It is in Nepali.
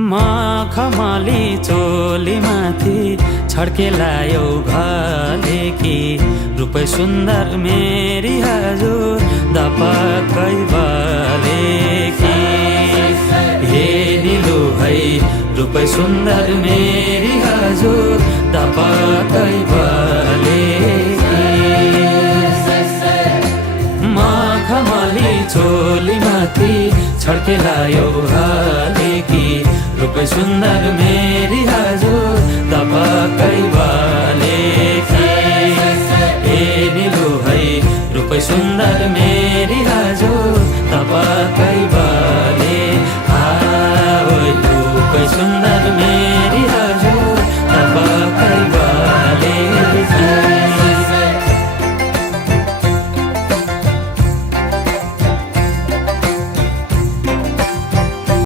मखमली चोली माथि छड्केलायो घले कि रूपै सुन्दर मेरी हजुर दपक्कै बले कि हे निलु है रूपै सुन्दर मेरी हजुर दपक्कै बले मखमली चोली माथि छड्केलायो घले कि रूपै सुन्दर मेरी हजुर दपक्कै बले कि हे निलु है रूपै सुन्दर मेरी हजुर दपक्कै